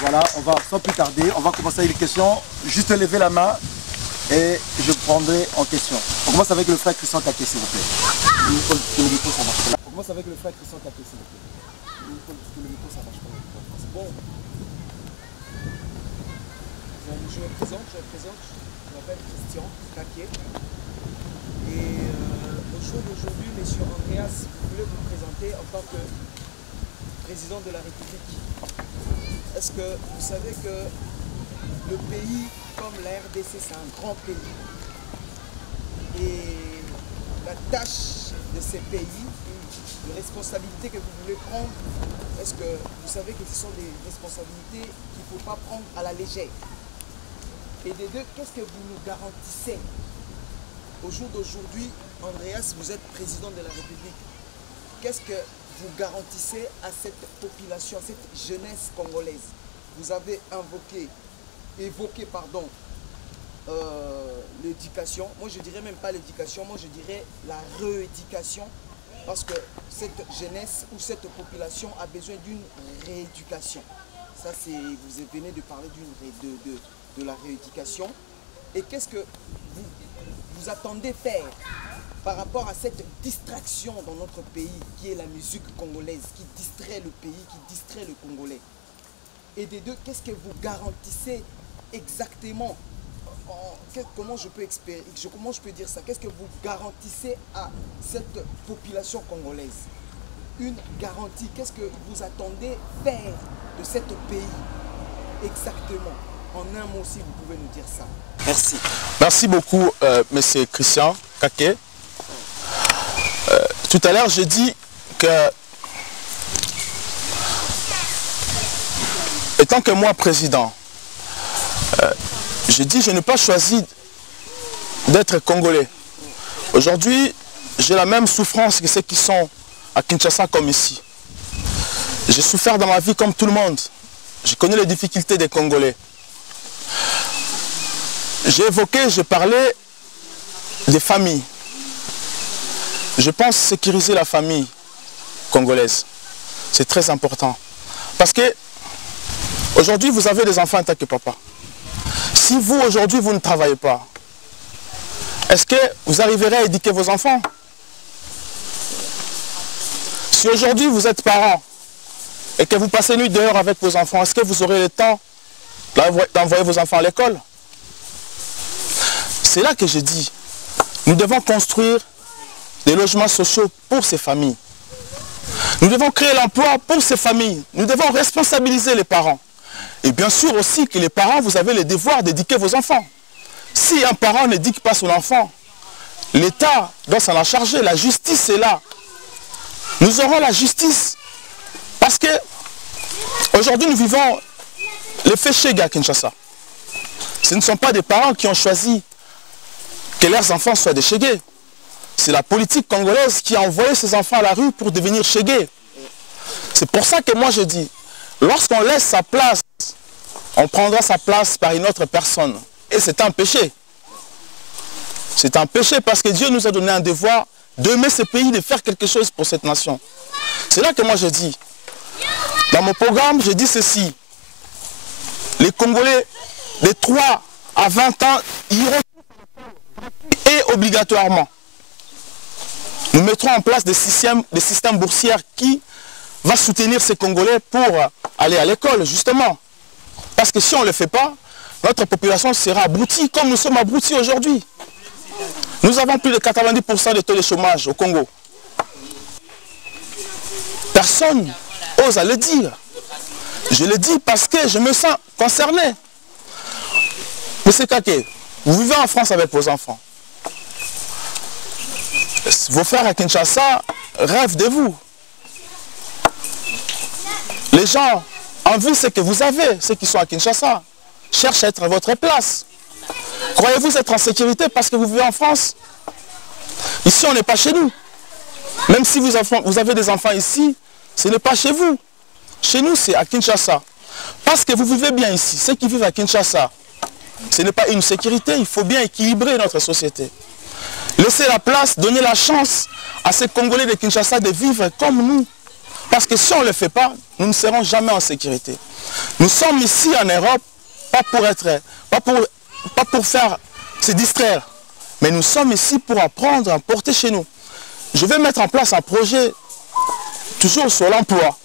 Voilà, on va sans plus tarder, on va commencer avec les questions. Juste lever la main et je prendrai en question. On commence avec le frère Christian Kaké, s'il vous plaît. On commence avec le frère Christian Kaké, s'il vous plaît. Le micro, ça marche pas. Bon. Je me présente, je m'appelle Christian Kaké. Et au jour d'aujourd'hui, M. Andreas voulait vous présenter en tant que président de la République. Est-ce que vous savez que le pays, comme la RDC, c'est un grand pays. Et la tâche de ces pays, de responsabilités que vous voulez prendre, est-ce que vous savez que ce sont des responsabilités qu'il ne faut pas prendre à la légère? Et des deux, qu'est-ce que vous nous garantissez? Au jour d'aujourd'hui, Andreas, vous êtes président de la République. Qu'est-ce que vous garantissez à cette population, à cette jeunesse congolaise? Vous avez évoqué l'éducation. Moi, je dirais même pas l'éducation, moi je dirais la rééducation. Parce que cette jeunesse ou cette population a besoin d'une rééducation. Ça, c'est, vous venez de parler de la rééducation. Et qu'est-ce que vous attendez faire par rapport à cette distraction dans notre pays qui est la musique congolaise, qui distrait le pays, qui distrait le Congolais? Et des deux, qu'est-ce que vous garantissez exactement? Comment je peux dire ça? Qu'est-ce que vous garantissez à cette population congolaise? Une garantie, qu'est-ce que vous attendez faire de ce pays exactement? En un mot, si vous pouvez nous dire ça. Merci. Merci beaucoup, monsieur Christian Kaké. Tout à l'heure, j'ai dit que, étant que moi président, j'ai dit je n'ai pas choisi d'être congolais. Aujourd'hui, j'ai la même souffrance que ceux qui sont à Kinshasa comme ici. J'ai souffert dans ma vie comme tout le monde. Je connais les difficultés des Congolais. J'ai parlé des familles. Je pense sécuriser la famille congolaise. C'est très important. Parce que aujourd'hui, vous avez des enfants en tant que papa. Si vous, aujourd'hui, vous ne travaillez pas, est-ce que vous arriverez à éduquer vos enfants? Si aujourd'hui, vous êtes parent et que vous passez nuit dehors avec vos enfants, est-ce que vous aurez le temps d'envoyer vos enfants à l'école? C'est là que je dis, nous devons construire des logements sociaux pour ces familles. Nous devons créer l'emploi pour ces familles. Nous devons responsabiliser les parents. Et bien sûr aussi que les parents, vous avez le devoir d'éduquer vos enfants. Si un parent n'éduque pas son enfant, l'État doit s'en en charger. La justice est là. Nous aurons la justice. Parce que aujourd'hui nous vivons l'effet Chega à Kinshasa. Ce ne sont pas des parents qui ont choisi que leurs enfants soient des Chegués. C'est la politique congolaise qui a envoyé ses enfants à la rue pour devenir Chegués. C'est pour ça que moi je dis, lorsqu'on laisse sa place, on prendra sa place par une autre personne. Et c'est un péché. C'est un péché parce que Dieu nous a donné un devoir d'aimer ce pays, de faire quelque chose pour cette nation. C'est là que moi je dis, dans mon programme, je dis ceci. Les Congolais de 3 à 20 ans iront et obligatoirement. Nous mettrons en place des systèmes boursiers qui vont soutenir ces Congolais pour aller à l'école, justement. Parce que si on ne le fait pas, notre population sera abrutie comme nous sommes abrutis aujourd'hui. Nous avons plus de 90% de taux de chômage au Congo. Personne n'ose le dire. Je le dis parce que je me sens concerné. Monsieur Kaké, vous vivez en France avec vos enfants. Vos frères à Kinshasa rêvent de vous. Les gens envient ce que vous avez, ceux qui sont à Kinshasa. Cherchent à être à votre place. Croyez-vous être en sécurité parce que vous vivez en France? Ici, on n'est pas chez nous. Même si vous avez des enfants ici, ce n'est pas chez vous. Chez nous, c'est à Kinshasa. Parce que vous vivez bien ici. Ceux qui vivent à Kinshasa, ce n'est pas une sécurité. Il faut bien équilibrer notre société. Laissez la place, donner la chance à ces Congolais de Kinshasa de vivre comme nous. Parce que si on ne le fait pas, nous ne serons jamais en sécurité. Nous sommes ici en Europe, pas pour faire se distraire, mais nous sommes ici pour apprendre à porter chez nous. Je vais mettre en place un projet toujours sur l'emploi.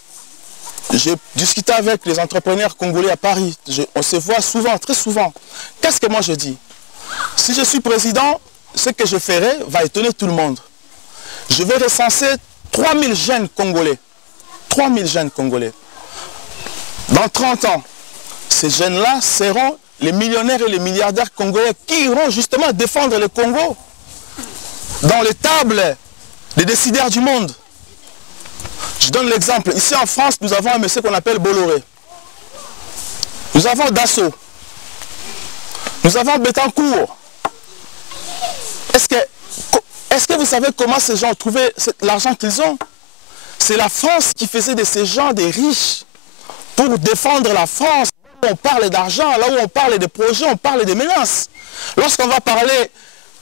J'ai discuté avec les entrepreneurs congolais à Paris. On se voit souvent, très souvent. Qu'est-ce que moi je dis? Si je suis président, ce que je ferai va étonner tout le monde. Je vais recenser 3000 jeunes Congolais. 3000 jeunes Congolais. Dans 30 ans, ces jeunes-là seront les millionnaires et les milliardaires congolais qui iront justement défendre le Congo dans les tables des décideurs du monde. Je donne l'exemple. Ici en France, nous avons un monsieur qu'on appelle Bolloré. Nous avons Dassault. Nous avons Bettencourt. Est-ce que vous savez comment ces gens ont trouvé l'argent qu'ils ont? C'est la France qui faisait de ces gens des riches pour défendre la France. Là où on parle d'argent, là où on parle de projets, on parle de menaces. Lorsqu'on va parler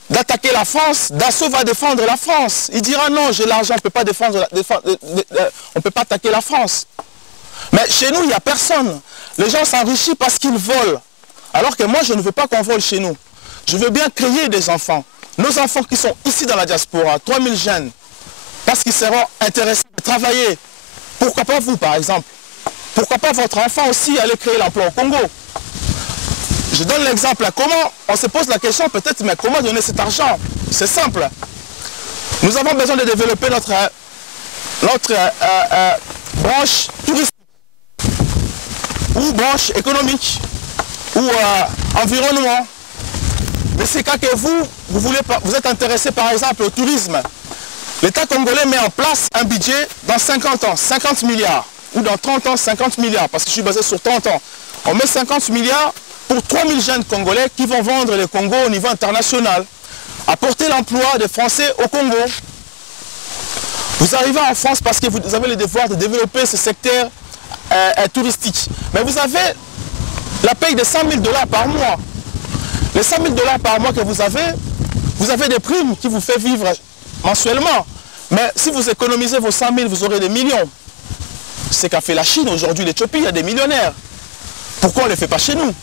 d'attaquer la France, Dassault va défendre la France. Il dira non, j'ai l'argent, on ne peut pas on peut pas attaquer la France. Mais chez nous, il n'y a personne. Les gens s'enrichissent parce qu'ils volent. Alors que moi, je ne veux pas qu'on vole chez nous. Je veux bien créer des enfants. Nos enfants qui sont ici dans la diaspora, 3000 jeunes, parce qu'ils seront intéressés à travailler. Pourquoi pas vous, par exemple? Pourquoi pas votre enfant aussi aller créer l'emploi au Congo? Je donne l'exemple. Comment on se pose la question peut-être, mais comment donner cet argent? C'est simple. Nous avons besoin de développer notre branche touristique, ou branche économique, ou environnement. Mais c'est quand que vous êtes intéressé par exemple au tourisme. L'État congolais met en place un budget dans 50 ans, 50 milliards. Ou dans 30 ans, 50 milliards, parce que je suis basé sur 30 ans. On met 50 milliards pour 3000 jeunes Congolais qui vont vendre le Congo au niveau international. Apporter l'emploi des Français au Congo. Vous arrivez en France parce que vous avez le devoir de développer ce secteur touristique. Mais vous avez la paye de 100 000 $ par mois. Les 100 000 $ par mois que vous avez des primes qui vous font vivre mensuellement. Mais si vous économisez vos 100 000, vous aurez des millions. C'est qu'a fait la Chine aujourd'hui, l'Éthiopie, il y a des millionnaires. Pourquoi on ne le fait pas chez nous?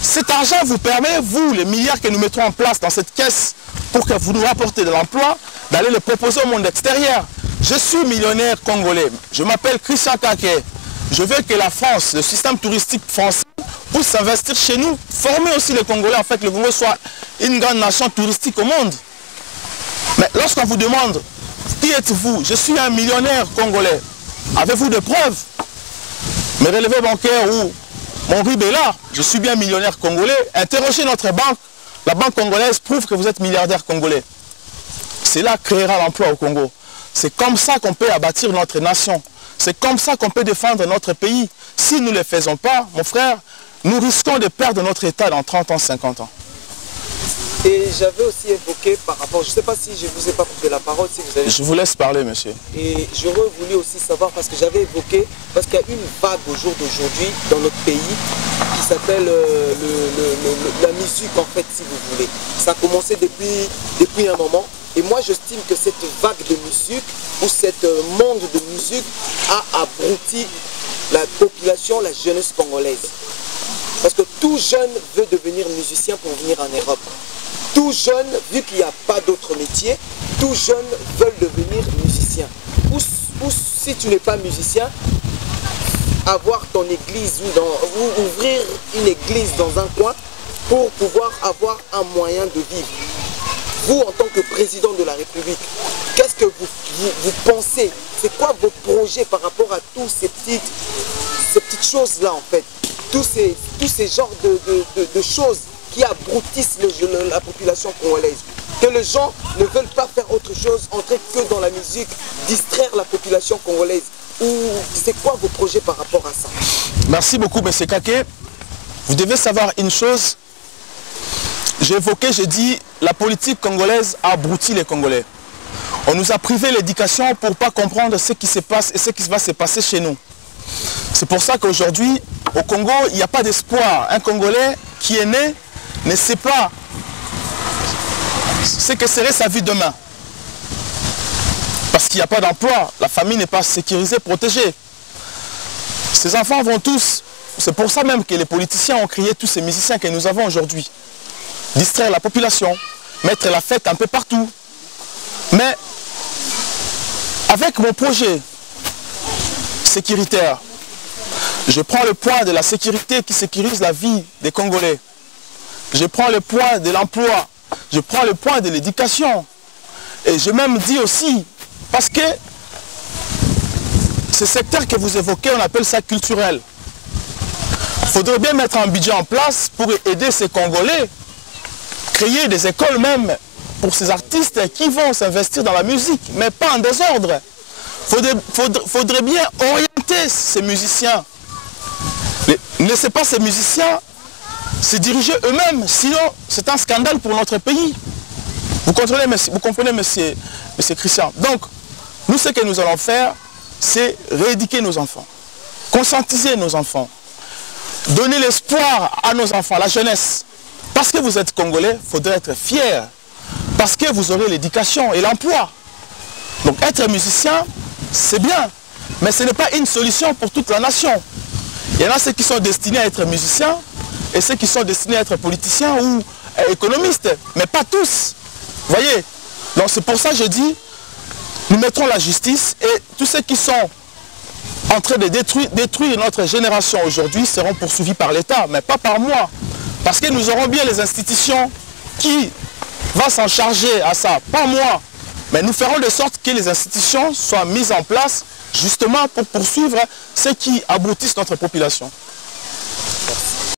Cet argent vous permet, vous, les milliards que nous mettons en place dans cette caisse pour que vous nous rapportez de l'emploi, d'aller le proposer au monde extérieur. Je suis millionnaire congolais. Je m'appelle Christian Kaké. Je veux que la France, le système touristique français, puisse s'investir chez nous, former aussi les Congolais, en fait, que le Congo soit une grande nation touristique au monde. Mais lorsqu'on vous demande, qui êtes-vous? Je suis un millionnaire congolais. Avez-vous des preuves? Mes relevés bancaires ou mon RIB est là, je suis bien millionnaire congolais. Interrogez notre banque, la banque congolaise prouve que vous êtes milliardaire congolais. Cela créera l'emploi au Congo. C'est comme ça qu'on peut abattre notre nation. C'est comme ça qu'on peut défendre notre pays. Si nous ne le faisons pas, mon frère, nous risquons de perdre notre État dans 30 ans, 50 ans. Et j'avais aussi évoqué par rapport, je ne sais pas si je ne vous ai pas coupé la parole, si vous avez... Je vous laisse parler, monsieur. Et j'aurais voulu aussi savoir, parce que j'avais évoqué, parce qu'il y a une vague au jour d'aujourd'hui dans notre pays qui s'appelle la musique, en fait, si vous voulez. Ça a commencé depuis un moment. Et moi, j'estime que cette vague de musique, ou cette monde de musique, a abruti la population, la jeunesse congolaise. Parce que tout jeune veut devenir musicien pour venir en Europe. Tout jeune, vu qu'il n'y a pas d'autre métier, tout jeune veulent devenir musicien. Ou si tu n'es pas musicien, avoir ton église ou ouvrir une église dans un coin pour pouvoir avoir un moyen de vivre. Vous, en tant que président de la République, qu'est-ce que vous pensez? C'est quoi vos projets par rapport à tous ces petites choses-là, en fait? Tous ces genres de choses qui abrutissent la population congolaise. Que les gens ne veulent pas faire autre chose, entrer que dans la musique, distraire la population congolaise. Ou c'est quoi vos projets par rapport à ça? Merci beaucoup, M. Kaké. Vous devez savoir une chose. J'ai évoqué, j'ai dit, la politique congolaise a abruti les Congolais. On nous a privé l'éducation pour ne pas comprendre ce qui se passe et ce qui va se passer chez nous. C'est pour ça qu'aujourd'hui, au Congo, il n'y a pas d'espoir. Un Congolais qui est né ne sait pas ce que serait sa vie demain. Parce qu'il n'y a pas d'emploi, la famille n'est pas sécurisée, protégée. Ces enfants vont tous, c'est pour ça même que les politiciens ont créé tous ces musiciens que nous avons aujourd'hui. Distraire la population, mettre la fête un peu partout. Mais avec mon projet sécuritaire, je prends le poids de la sécurité qui sécurise la vie des Congolais. Je prends le poids de l'emploi, je prends le poids de l'éducation. Et je même dis aussi, parce que ce secteur que vous évoquez, on appelle ça culturel. Il faudrait bien mettre un budget en place pour aider ces Congolais, créer des écoles même pour ces artistes qui vont s'investir dans la musique, mais pas en désordre. Faudrait bien orienter ces musiciens. Ne laissez pas ces musiciens se diriger eux-mêmes, sinon c'est un scandale pour notre pays. Vous comprenez, monsieur Christian. Donc, nous, ce que nous allons faire, c'est rééduquer nos enfants, conscientiser nos enfants, donner l'espoir à nos enfants, à la jeunesse. Parce que vous êtes Congolais, il faudrait être fier, parce que vous aurez l'éducation et l'emploi. Donc, être musicien, c'est bien, mais ce n'est pas une solution pour toute la nation. Il y en a ceux qui sont destinés à être musiciens et ceux qui sont destinés à être politiciens ou économistes, mais pas tous. Vous voyez? Donc c'est pour ça que je dis, nous mettrons la justice et tous ceux qui sont en train de détruire notre génération aujourd'hui seront poursuivis par l'État, mais pas par moi. Parce que nous aurons bien les institutions qui vont s'en charger à ça, pas moi. Mais nous ferons de sorte que les institutions soient mises en place justement pour poursuivre ceux qui abrutissent notre population.